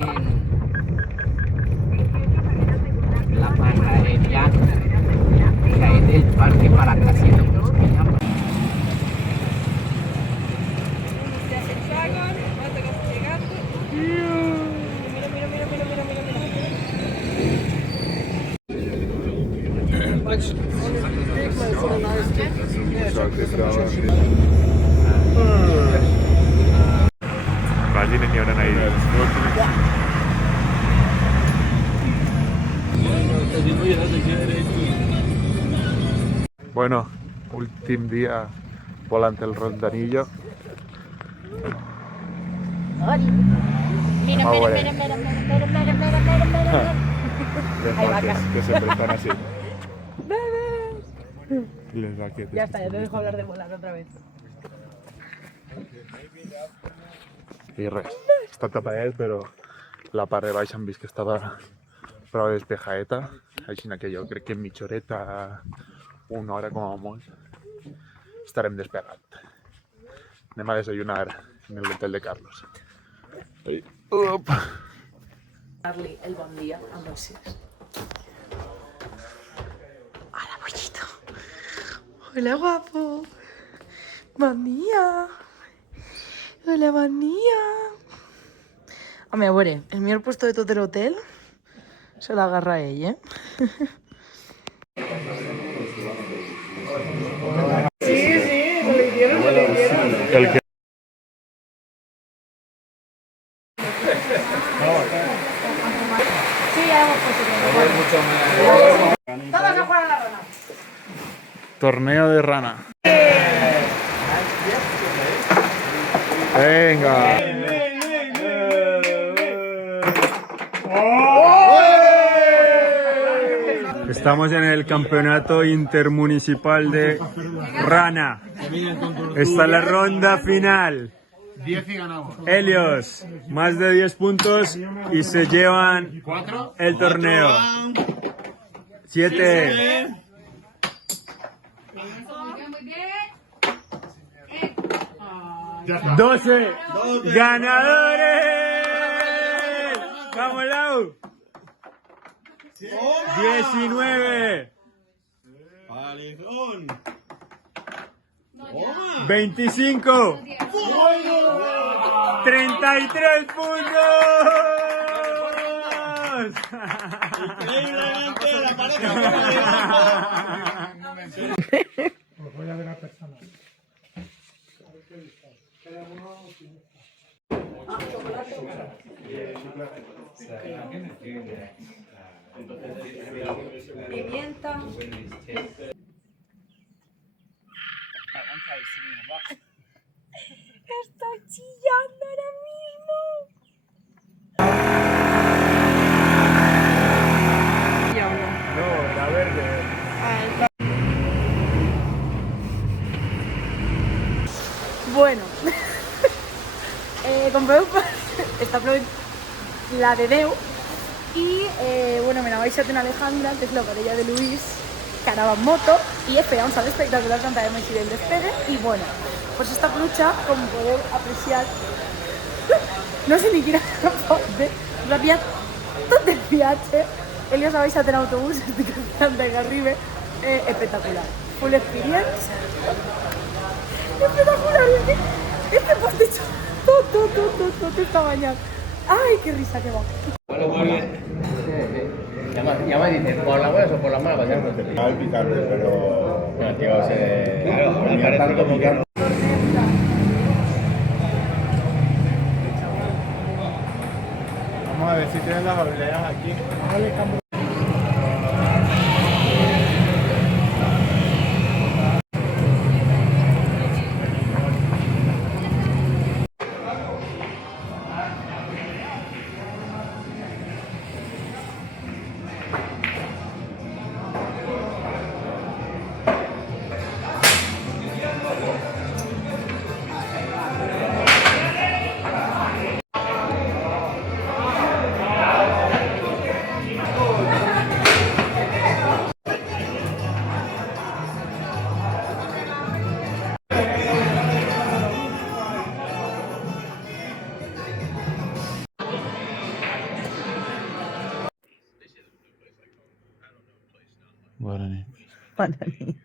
La panadería que hay del parque para casinos. Imaginen y ahora ahí. Bueno, últim dia volant el rondanillo. Mira, Ah, mira, bueno. mira, mira, mira, mira, mira, mira, mira. Hay vacas. Que siempre están así. Les vaquetes. Ya está, ya te dejo hablar de volar otra vez. I res, està tapadet, però la part de baix hem vist que estava prou despejadeta, així que jo crec que en mitja horeta, una hora com a molt, estarem despegant. Anem a desayunar en el hotel de Carlos. Ahí. Up. Darle el bon dia a Moisés. Hola, pollito. Hola, guapo. Buen día. Hola, buen día. A mi abuelo, el mejor puesto de todo el hotel se lo agarra ella, ¿eh? El que... Sí, ya hemos conseguido. Todos a jugar a la rana. Torneo de rana. Venga. Estamos en el campeonato intermunicipal de rana. Esta es la ronda final. 10 y ganamos. Helios, más de 10 puntos y se llevan el torneo. 7. Ya 12 ganadores. Vamos, Lau. 19. 25. 33 puntos. Increíblemente la pareja. Os voy a ver a persona. Pimienta. Estoy chillando ahora mismo. No, la verde. Bueno, compré esta flor, la de Deu, y bueno, me la vais a tener Alejandra, que es la parella de Luis, que anava en moto, y esperamos al espectacular Santa de Moisés del despegue, y bueno, pues esta pluja, como podeu apreciar, no sé ni quina parte, rapia tot el viatge, Elios la vais a tener autobús, estic esperant que arribe, espectacular, full experience. Espectacular, es que hemos hecho todo esta mañana. Ay, qué risa que va. Ya me dices, ¿por las buenas o por las malas? Hay picante, pero. No, tío, me parece como que... Vamos a ver si tienen las obleas aquí. Bona nit. Bona nit.